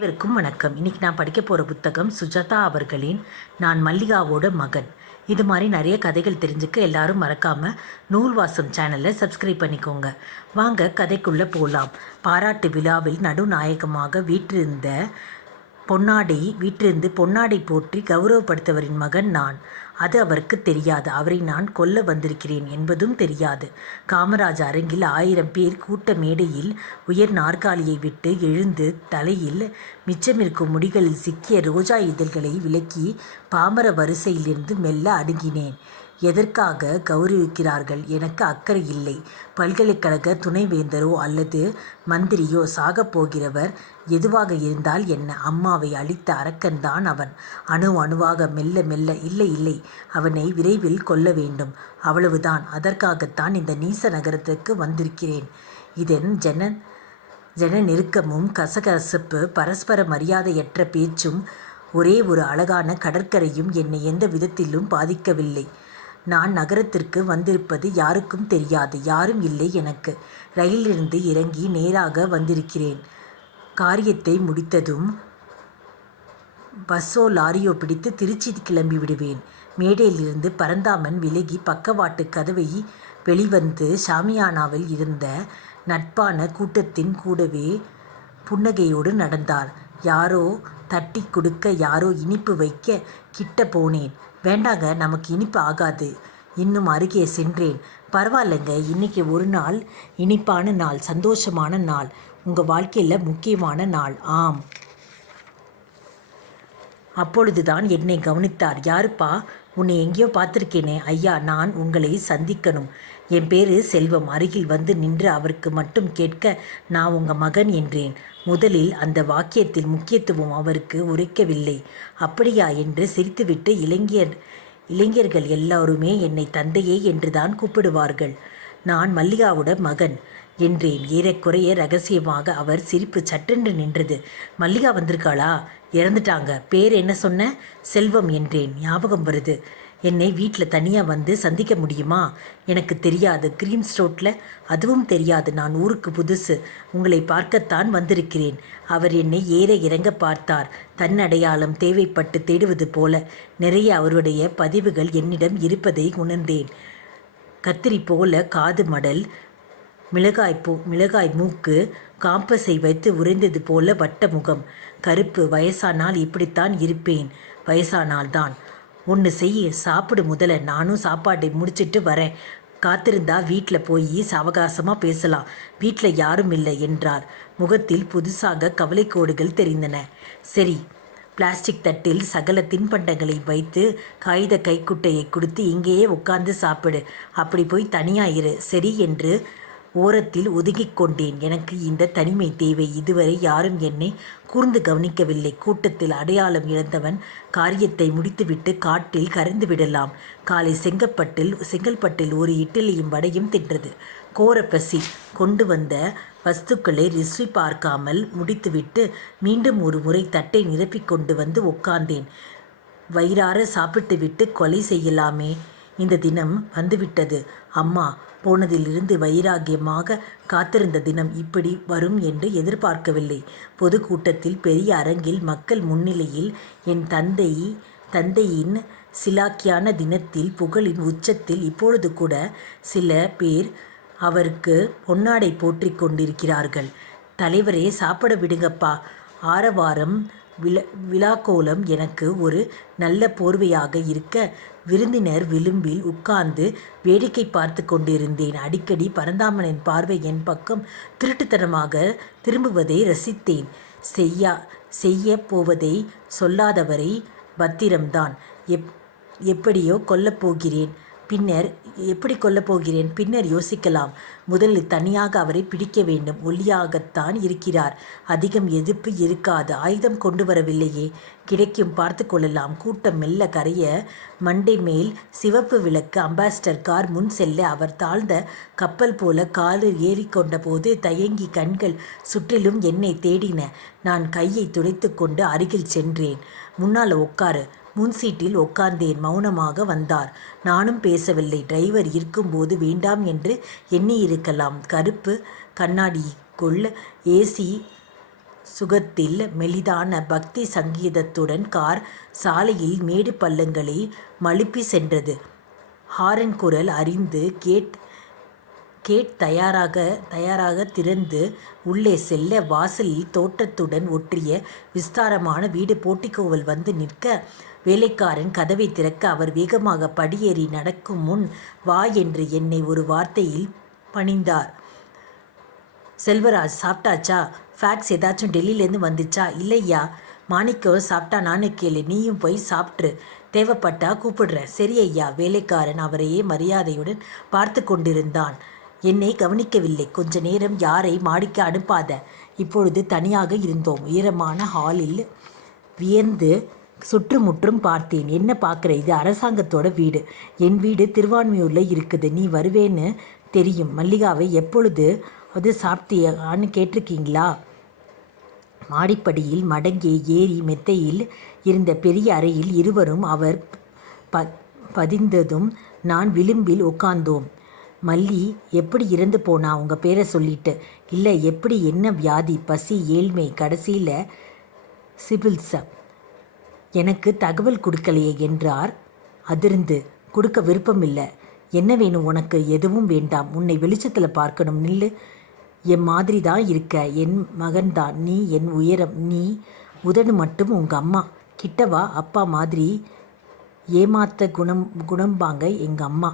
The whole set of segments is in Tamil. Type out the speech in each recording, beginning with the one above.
அனைவருக்கும் வணக்கம். இன்னைக்கு நான் படிக்க போகிற புத்தகம் சுஜாதா அவர்களின் நான் மல்லிகாவோட மகன். இது மாதிரி நிறைய கதைகள் தெரிஞ்சுக்க எல்லாரும் மறக்காமல் நூல்வாசம் சேனலை சப்ஸ்கிரைப் பண்ணிக்கோங்க. வாங்க கதைக்குள்ளே போகலாம். பாராட்டு விழாவில் நடுநாயகமாக வீற்றிருந்து பொன்னாடை போற்றி கௌரவப்படுத்தவரின் மகன் நான். அது அவருக்கு தெரியாது. அவரை நான் கொல்ல வந்திருக்கிறேன் என்பதும் தெரியாது. காமராஜ் அரங்கில் 1000 பேர் கூட்ட மேடையில் உயர் நாற்காலியை விட்டு எழுந்து தலையில் மிச்சமிருக்கும் முடிகளில் சிக்கிய ரோஜா இதழ்களை விலக்கி பாமர வரிசையிலிருந்து மெல்ல அடுங்கினேன். எதற்காக கௌரவிக்கிறார்கள்? எனக்கு அக்கறை இல்லை. பல்கலைக்கழக துணைவேந்தரோ அல்லது மந்திரியோ சாகப் போகிறவர் எதுவாக இருந்தால் என்ன? அம்மாவை அழித்த அரக்கன்தான் அவன். அணுவாக மெல்ல மெல்ல இல்லை, அவனை விரைவில் கொல்ல வேண்டும். அவ்வளவுதான். அதற்காகத்தான் இந்த நீச நகரத்துக்கு வந்திருக்கிறேன். இதன் ஜன நெருக்கமும் கசகசப்பு பரஸ்பர மரியாதையற்ற பேச்சும் ஒரே ஒரு அழகான கடற்கரையும் என்னை எந்த விதத்திலும் பாதிக்கவில்லை. நான் நகரத்திற்கு வந்திருப்பது யாருக்கும் தெரியாது. யாரும் இல்லை எனக்கு. ரயிலிருந்து இறங்கி நேராக வந்திருக்கிறேன். காரியத்தை முடித்ததும் பஸ்ஸோ லாரியோ பிடித்து திருச்சி கிளம்பி விடுவேன். மேடையிலிருந்து பரந்தாமன் விலகி பக்கவாட்டு கதவை வெளிவந்து ஷாமியானாவில் இருந்த நட்பான கூட்டத்தின் கூடவே புன்னகையோடு நடந்தார். யாரோ தட்டி கொடுக்க, யாரோ இனிப்பு வைக்க கிட்ட போனேன். வேண்டாங்க, நமக்கு இனிப்பு ஆகாது. இன்னும் அருகே சென்றேன். பரவாயில்லைங்க, இன்றைக்கி ஒரு நாள் இனிப்பான நாள், சந்தோஷமான நாள், உங்கள் வாழ்க்கையில் முக்கியமான நாள். ஆம். அப்பொழுதுதான் என்னை கவனித்தார். யாருப்பா? உன்னை எங்கேயோ பார்த்துருக்கேனே. ஐயா, நான் உங்களை சந்திக்கணும். என் பேர் செல்வம். அருகில் வந்து நின்று அவருக்கு மட்டும் கேட்க, நான் உங்கள் மகன் என்றேன். முதலில் அந்த வாக்கியத்தில் முக்கியத்துவம் அவருக்கு உரைக்கவில்லை. அப்படியா என்று சிரித்துவிட்டு இளைஞர்கள் எல்லாருமே என்னை தந்தையே என்றுதான் கூப்பிடுவார்கள். நான் மல்லிகாவோட மகன் என்றேன். ஏறக்குறைய ரகசியமாக. அவர் சிரிப்பு சட்டென்று நின்றது. மல்லிகா வந்திருக்காளா? இறந்துட்டாங்க. பேர் என்ன சொன்ன? செல்வம் என்றேன். ஞாபகம் வருது. என்னை வீட்டில் தனியாக வந்து சந்திக்க முடியுமா? எனக்கு தெரியாது. கிரீம் ஸ்ட்ரோட்டில்? அதுவும் தெரியாது. நான் ஊருக்கு புதுசு. உங்களை பார்க்கத்தான் வந்திருக்கிறேன். அவர் என்னை ஏற இறங்க பார்த்தார். தன் அடையாளம் தேவைப்பட்டு தேடுவது போல. நிறைய அவருடைய பதிவுகள் என்னிடம் இருப்பதை உணர்ந்தேன். கத்திரி போல காது மடல், மிளகாய் மூக்கு, காம்பஸை வைத்து உறைந்தது போல வட்ட முகம், கருப்பு. வயசானால் இப்படித்தான் இருப்பேன். வயசானால்தான். ஒன்று செய்ய, சாப்பிடு முதல்ல. நானும் சாப்பாட்டை முடிச்சிட்டு வரேன். காத்திருந்தா வீட்டில் போய் சாவகாசமாக பேசலாம். வீட்டில் யாரும் இல்லை என்றார். முகத்தில் புதுசாக கவலைக்கோடுகள் தெரிந்தன. சரி. பிளாஸ்டிக் தட்டில் சகல தின்பண்டங்களை வைத்து காகித கைக்குட்டையை கொடுத்து இங்கேயே உட்கார்ந்து சாப்பிடு. அப்படி போய் தனியாயிரு. சரி என்று ஓரத்தில் ஒதுங்கிக் கொண்டேன். எனக்கு இந்த தனிமை தேவை. இதுவரை யாரும் என்னை கூர்ந்து கவனிக்கவில்லை. கூட்டத்தில் அடையாளம் இழந்தவன் காரியத்தை முடித்துவிட்டு காட்டில் கரைந்து விடலாம். காலை செங்கல்பட்டில் ஒரு இட்லியும் வடையும் தின்றது. கோரப்பசி. கொண்டு வந்த வஸ்துக்களை ரிஸ்வி பார்க்காமல் முடித்துவிட்டு மீண்டும் ஒரு முறை தட்டை நிரப்பிக் கொண்டு வந்து உட்கார்ந்தேன். வயிறார சாப்பிட்டுவிட்டு கொலை செய்யலாமே. இந்த தினம் வந்துவிட்டது. அம்மா போனதிலிருந்து வைராகியமாக காத்திருந்த தினம் இப்படி வரும் என்று எதிர்பார்க்கவில்லை. பொதுக்கூட்டத்தில், பெரிய அரங்கில், மக்கள் முன்னிலையில், என் தந்தையின் சிலாக்கியான தினத்தில், புகழின் உச்சத்தில் இப்பொழுது கூட சில பேர் அவருக்கு பொன்னாடை போற்றி கொண்டிருக்கிறார்கள். தலைவரே, சாப்பிட விடுங்கப்பா. ஆரவாரம், விழாக்கோலம் எனக்கு ஒரு நல்ல போர்வையாக இருக்க விருந்தினர் விளிம்பில் உட்கார்ந்து வேடிக்கை பார்த்து கொண்டிருந்தேன். அடிக்கடி பரந்தாமனின் பார்வை என் பக்கம் திருட்டுத்தனமாக திரும்புவதை ரசித்தேன். செய்ய போவதை சொல்லாதவரை பத்திரம்தான். எப்படியோ கொல்லப் போகிறேன். பின்னர் யோசிக்கலாம். முதலில் தனியாக அவரை பிடிக்க வேண்டும். ஒல்லியாகத்தான் இருக்கிறார். அதிகம் எதிர்ப்பு இருக்காது. ஆயுதம் கொண்டு வரவில்லையே. கிடைக்கும், பார்த்து கொள்ளலாம். கூட்டம் மெல்ல கரைய, மண்டை மேல் சிவப்பு விளக்கு அம்பாஸ்டர் கார் முன் செல்ல, அவர் தாழ்ந்த கப்பல் போல காலில் ஏறிக்கொண்ட போது தயங்கி கண்கள் சுற்றிலும் என்னை தேடின. நான் கையை துடைத்து கொண்டு அருகில் சென்றேன். முன்னால் உட்காரு. முன் சீட்டில் உட்கார்ந்தேன். மௌனமாக வந்தார். நானும் பேசவில்லை. டிரைவர் இருக்கும்போது வேண்டாம் என்று எண்ணியிருக்கலாம். கருப்பு கண்ணாடிக்குள் ஏசி சுகத்தில் மெலிதான பக்தி சங்கீதத்துடன் கார் சாலையில் மேடு பள்ளங்களை மழுப்பி சென்றது. ஹாரன் குரல் அறிந்து கேட் தயாராக திறந்து உள்ளே செல்ல, வாசலில் தோட்டத்துடன் ஒற்றிய விஸ்தாரமான வீடு போர்ட்டிகோவில் வந்து நிற்க, வேலைக்காரன் கதவை திறக்க அவர் வேகமாக படியேறி நடக்கும் முன், வா என்று என்னை ஒரு வார்த்தையில் பணிந்தார். செல்வராஜ், சாப்பிட்டாச்சா? ஃபேக்ஸ் ஏதாச்சும் டெல்லியிலேருந்து வந்துச்சா? இல்லையா. மாணிக்கம் சாப்பிட்டானான்னு கேளு, நீயும் போய் சாப்பிட்ரு, தேவைப்பட்டா கூப்பிடுறேன். சரி ஐயா. வேலைக்காரன் அவரையே மரியாதையுடன் பார்த்து கொண்டிருந்தான். என்னை கவனிக்கவில்லை. கொஞ்ச நேரம் யாரை மாடிக்க அனுப்பாத. இப்பொழுது தனியாக இருந்தோம். உயரமான ஹாலில் வியர்ந்து சுற்றுமுற்றும் பார்த்தேன். என்ன பார்க்குற? இது அரசாங்கத்தோட வீடு. என் வீடு திருவான்மியூரில் இருக்குது. நீ வருவேன்னு தெரியும். மல்லிகாவை எப்பொழுது அது சாப்பிட்டியான்னு கேட்டிருக்கீங்களா? மாடிப்படியில் மடங்கி ஏறி மெத்தையில் இருந்த பெரிய அறையில் இருவரும் அவர் பதிந்ததும் நான் விளிம்பில் உட்கார்ந்தோம். மல்லி எப்படி இறந்து போனா? உங்கள் பேரை சொல்லிட்டு. இல்லை, எப்படி, என்ன வியாதி, பசி, ஏழ்மை, கடைசியில் சிபில்ஸ. எனக்கு தகவல் கொடுக்கலையே என்றார் அதிர்ந்து. கொடுக்க விருப்பமில்லை. என்ன வேணும் உனக்கு? எதுவும் வேண்டாம். உன்னை வெளிச்சத்தில் பார்க்கணும். நில்லு. என் மாதிரி தான் இருக்க. என் மகன்தான் நீ. என் உயரம் நீ. உதடு மட்டும் உங்கள் அம்மா. கிட்டவா. அப்பா மாதிரி ஏமாத்த குணம்பாங்க எங்கள் அம்மா.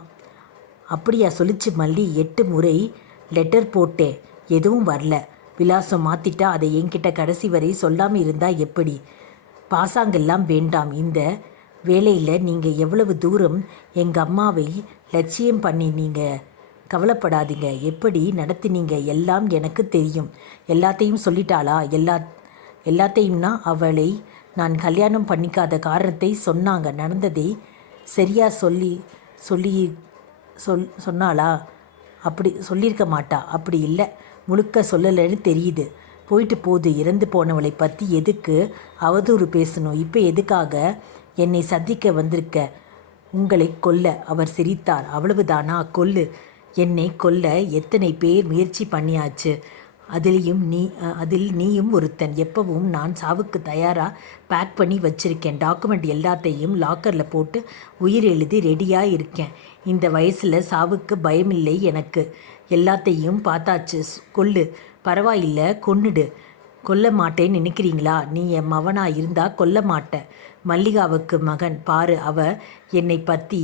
அப்படியா? சொல்லிச்சு மல்லி. 8 முறை லெட்டர் போட்டேன், எதுவும் வரல. விலாசம் மாற்றிட்டா அதை என்கிட்ட கடைசி வரை சொல்லாமல் இருந்தால் எப்படி? பாசாங்கெல்லாம் வேண்டாம். இந்த வேலையில் நீங்கள் எவ்வளவு தூரம் எங்கள் அம்மாவை லட்சியம் பண்ணினீங்க. கவலைப்படாதீங்க. எப்படி நடத்தினீங்க எல்லாம் எனக்கு தெரியும். எல்லாத்தையும் சொல்லிட்டாளா? எல்லாத்தையும்னா அவளை நான் கல்யாணம் பண்ணிக்காத காரணத்தை சொன்னாங்க. நடந்ததை சரியா சொன்னாளா? அப்படி சொல்லியிருக்க மாட்டா. அப்படி இல்லை, முழுக்க சொல்லலைன்னு தெரியுது. போயிட்டு போது. இறந்து போனவளை பற்றி எதுக்கு அவதூறு பேசணும்? இப்போ எதுக்காக என்னை சந்திக்க வந்திருக்க? உங்களை கொல்ல. அவர் சிரித்தார். அவ்வளவுதானா? கொல்லு. என்னை கொல்ல எத்தனை பேர் முயற்சி பண்ணியாச்சு. அதில் நீயும் ஒருத்தன். எப்பவும் நான் சாவுக்கு தயாராக பேக் பண்ணி வச்சுருக்கேன். டாக்குமெண்ட் எல்லாத்தையும் லாக்கரில் போட்டு உயிர் எழுதி ரெடியாக இருக்கேன். இந்த வயசில் சாவுக்கு பயமில்லை எனக்கு. எல்லாத்தையும் பார்த்தாச்சு. கொல்லு. பரவாயில்லை, கொன்னுடு. கொல்ல மாட்டேன்னு நினைக்கிறீங்களா? நீ என் மவனாக இருந்தால் கொல்ல மாட்டேன். மல்லிகாவுக்கு மகன் பாரு. அவ என்னை பற்றி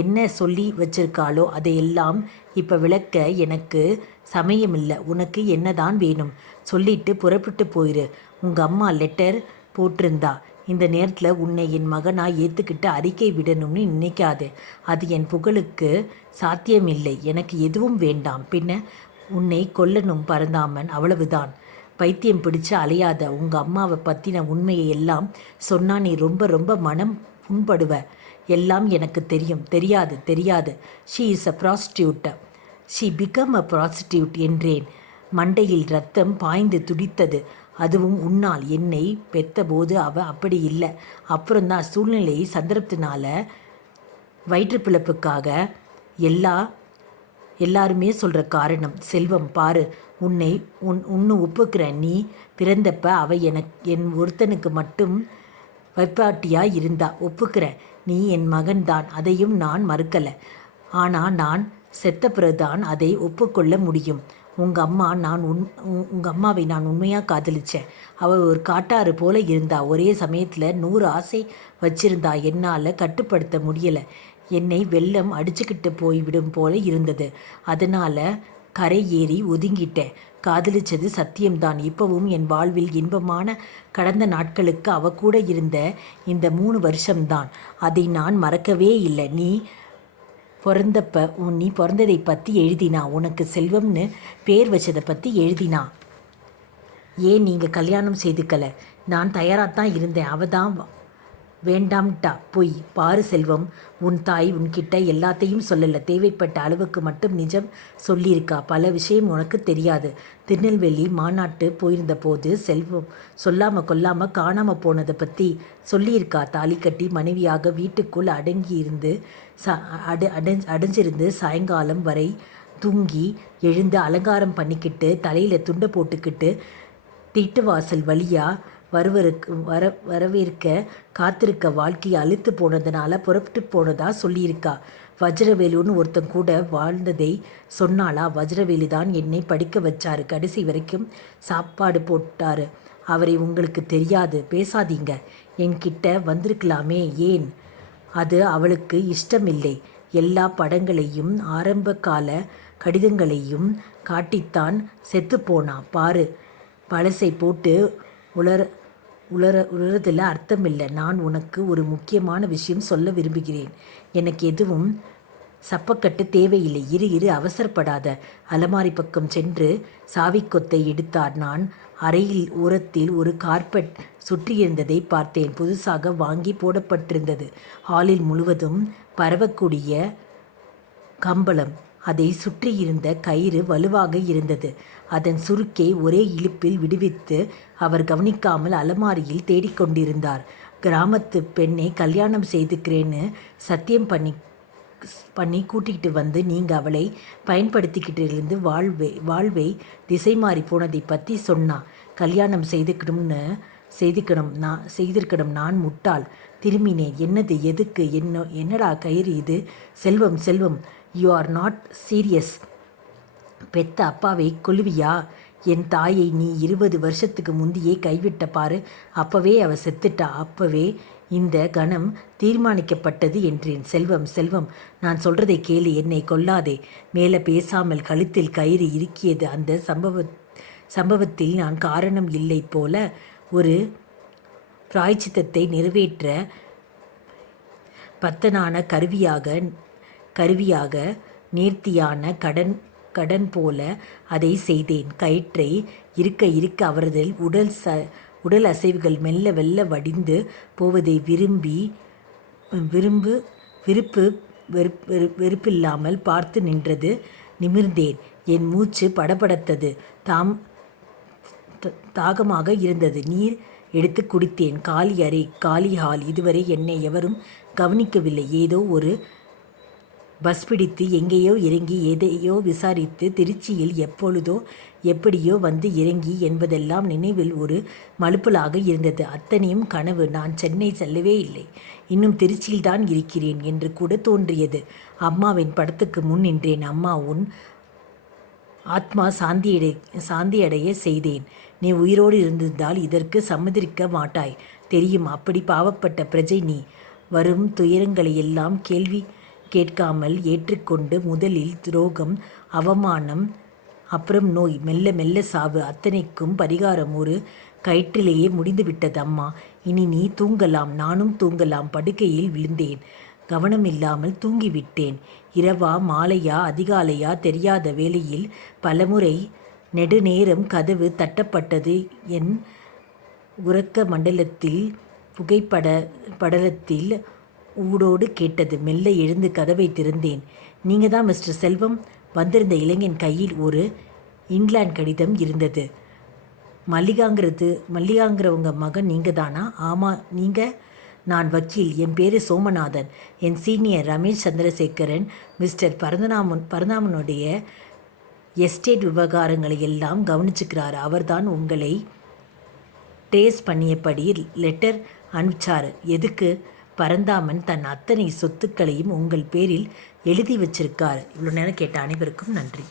என்ன சொல்லி வச்சிருக்காளோ அதையெல்லாம் இப்போ விளக்க எனக்கு சமயமில்லை. உனக்கு என்னதான் வேணும் சொல்லிட்டு புறப்பட்டு போயிரு. உங்கள் அம்மா லெட்டர் போட்டிருந்தா. இந்த நேரத்தில் உன்னை என் மகனாக ஏற்றுக்கிட்டு அறிக்கை விடணும்னு நினைக்காது. அது என் புகழுக்கு சாத்தியமில்லை. எனக்கு எதுவும் வேண்டாம். பின்ன உன்னை கொல்லணும் பரந்தாமன், அவ்வளவுதான். பைத்தியம் பிடிச்சு அலையாத. உங்கள் அம்மாவை பற்றின உண்மையை எல்லாம் சொன்னால் நீ ரொம்ப ரொம்ப மனம் புண்படுவ. எல்லாம் எனக்கு தெரியாது. She is a prostitute. She become a prostitute என்றேன். மண்டையில் ரத்தம் பாய்ந்து துடித்தது. அதுவும் உன்னால். என்னை பெத்தபோது அவள் அப்படி இல்லை. அப்புறம்தான் சூழ்நிலை சந்தர்ப்பத்தினால வயிற்றுப்பிழப்புக்காக எல்லாருமே சொல்கிற காரணம். செல்வம் பாரு, உன்னை ஒப்புக்கிறேன். நீ பிறந்தப்ப அவள் என் ஒருத்தனுக்கு மட்டும் வைப்பாட்டியாக இருந்தா. ஒப்புக்கிறேன். நீ என் மகன்தான். அதையும் நான் மறுக்கலை. ஆனால் நான் செத்த பிறகுதான் அதை ஒப்புக்கொள்ள முடியும். உங்கள் அம்மாவை நான் உண்மையாக காதலித்தேன். அவள் ஒரு காட்டாறு போல இருந்தா. ஒரே சமயத்தில் 100 ஆசை வச்சிருந்தா. என்னால் கட்டுப்படுத்த முடியலை. என்னை வெள்ளம் அடிச்சுக்கிட்டு போய்விடும் போல இருந்தது. அதனால் கரை ஏறி ஒதுங்கிட்டேன். காதலிச்சது சத்தியம்தான். இப்போவும் என் வாழ்வில் இன்பமான கடந்த நாட்களுக்கு அவ கூட இருந்த இந்த 3 வருஷம்தான். அதை நான் மறக்கவே இல்லை. நீ பிறந்ததை பற்றி எழுதினா. உனக்கு செல்வம்னு பேர் வச்சதை பற்றி எழுதினா. ஏன் நீங்கள் கல்யாணம் செய்துக்கலை? நான் தயாராகத்தான் இருந்தேன். அவ தான் வேண்டாம்ட்டா. பொய். பாரு செல்வம், உன் தாய் உன்கிட்ட எல்லாத்தையும் சொல்லலை. தேவைப்பட்ட அளவுக்கு மட்டும் நிஜம் சொல்லியிருக்கா. பல விஷயம் உனக்கு தெரியாது. திருநெல்வேலி மாநாட்டு போயிருந்த போது செல்வம் சொல்லாமல் கொல்லாமல் காணாமல் போனதை பற்றி சொல்லியிருக்கா. தாலி கட்டி மனைவியாக வீட்டுக்குள் அடைஞ்சிருந்து சாயங்காலம் வரை தூங்கி எழுந்து அலங்காரம் பண்ணிக்கிட்டு தலையில் துண்டை போட்டுக்கிட்டு வீட்டு வாசல் வழியா வரவேற்க காத்திருக்க வாழ்க்கையை அழுத்து போனதுனால புறப்பட்டு போனதா சொல்லியிருக்கா. வஜ்ரவேலுன்னு ஒருத்தன் கூட வாழ்ந்ததை சொன்னாளா? வஜ்ரவேலு தான் என்னை படிக்க வச்சாரு, கடைசி வரைக்கும் சாப்பாடு போட்டாரு. அவரை உங்களுக்கு தெரியாது. பேசாதீங்க. என்கிட்ட வந்திருக்கலாமே. ஏன்? அது அவளுக்கு இஷ்டமில்லை. எல்லா படங்களையும் ஆரம்பகால கடிதங்களையும் காட்டித்தான் செத்துப்போனா. பாரு, பழசை போட்டு உளறதில் அர்த்தமில்லை. நான் உனக்கு ஒரு முக்கியமான விஷயம் சொல்ல விரும்புகிறேன். எனக்கு எதுவும் சப்பக்கட்டு தேவையில்லை. இரு அவசரப்படாத. அலமாரி பக்கம் சென்று சாவிக்கொத்தை எடுத்தார். நான் அறையில் ஓரத்தில் ஒரு கார்பெட் சுற்றியிருந்ததை பார்த்தேன். புதுசாக வாங்கி போடப்பட்டிருந்தது. ஹாலில் முழுவதும் பரவக்கூடிய கம்பளம். அதை சுற்றியிருந்த கயிறு வலுவாக இருந்தது. அதன் சுருக்கை ஒரே இழுப்பில் விடுவித்து அவர் கவனிக்காமல் அலமாரியில் தேடிக்கொண்டிருந்தார். கிராமத்து பெண்ணை கல்யாணம் செய்துக்கிறேன்னு சத்தியம் பண்ணி கூட்டிகிட்டு வந்து நீங்கள் அவளை பயன்படுத்திக்கிட்டு இருந்து வாழ்வை திசை மாறி போனதை பற்றி சொன்னா. கல்யாணம் செய்திருக்கணும். நான் முட்டாள். திரும்பினேன். என்னது? எதுக்கு? என்னடா கயிறு இது? செல்வம், யூ ஆர் நாட் சீரியஸ். பெத்த அப்பாவை கொல்லுவியா? என் தாயை நீ 20 வருஷத்துக்கு முந்தையே கைவிட்ட பாரு. அப்பவே அவ செத்துட்டா. அப்பவே இந்த கணம் தீர்மானிக்கப்பட்டது என்றேன். செல்வம், நான் சொல்றதை கேளு. என்னை கொல்லாதே. மேலே பேசாமல் கழுத்தில் கயிறு இறுக்கியது. அந்த சம்பவத்தில் நான் காரணம் இல்லை போல ஒரு பிராய்ச்சித்தத்தை நிறைவேற்ற பத்தனான கருவியாக நேர்த்தியான கடன் போல அதை செய்தேன். கயிற்றை இருக்க அவரது உடல் அசைவுகள் மெல்ல வடிந்து போவதை வெறுப்பில்லாமல் பார்த்து நிமிர்ந்தேன். என் மூச்சு படபடத்தது. தாகமாக இருந்தது. நீர் எடுத்து குடித்தேன். காலி ஹால். இதுவரை என்னை எவரும் கவனிக்கவில்லை. ஏதோ ஒரு பஸ் பிடித்து எங்கேயோ இறங்கி எதையோ விசாரித்து திருச்சியில் எப்பொழுதோ எப்படியோ வந்து இறங்கி என்பதெல்லாம் நினைவில் ஒரு மழுப்பலாக இருந்தது. அத்தனையும் கனவு. நான் சென்னை செல்லவே இல்லை. இன்னும் திருச்சியில்தான் இருக்கிறேன் என்று கூட தோன்றியது. அம்மாவின் படத்துக்கு முன் நின்றேன். அம்மா, உன் ஆத்மா சாந்தியடைய செய்தேன். நீ உயிரோடு இருந்திருந்தால் இதற்கு சம்மதிக்க மாட்டாய். தெரியும். அப்படி பாவப்பட்ட பிரஜை நீ. வரும் துயரங்களையெல்லாம் கேள்வி கேட்காமல் ஏற்றுக்கொண்டு முதலில் துரோகம், அவமானம், அப்புறம் நோய், மெல்ல சாவு. அத்தனைக்கும் பரிகாரம் ஒரு கயிற்றிலேயே முடிந்துவிட்டது. அம்மா, இனி நீ தூங்கலாம். நானும் தூங்கலாம். படுக்கையில் விழுந்தேன். கவனமில்லாமல் தூங்கிவிட்டேன். இரவா மாலையா அதிகாலையா தெரியாத வேளையில் பலமுறை நெடுநேரம் கதவு தட்டப்பட்டது. என் உறக்க மண்டலத்தில் புகைப்படலத்தில் ஊடோடு கேட்டது. மெல்ல எழுந்து கதவை திறந்தேன். நீங்கள் தான் மிஸ்டர் செல்வம்? வந்திருந்த இளைஞன் கையில் ஒரு இங்கிலாந்து கடிதம் இருந்தது. மல்லிகாங்கிறவங்க மகன் நீங்கள் தானா? ஆமாம். நீங்கள்? நான் வக்கீல். என் பேர் சோமநாதன். என் சீனியர் ரமேஷ் சந்திரசேகரன் மிஸ்டர் பரந்தாமனுடைய எஸ்டேட் விவகாரங்களை எல்லாம் கவனிச்சுக்கிறார். அவர்தான் உங்களை ட்ரேஸ் பண்ணியபடி லெட்டர் அனுப்பிச்சார். எதுக்கு? பரந்தாமன் தன் அத்தனை சொத்துக்களையும் உங்கள் பேரில் எழுதி வச்சிருக்கார். இவ்வளோ நேரம் கேட்ட அனைவருக்கும் நன்றி.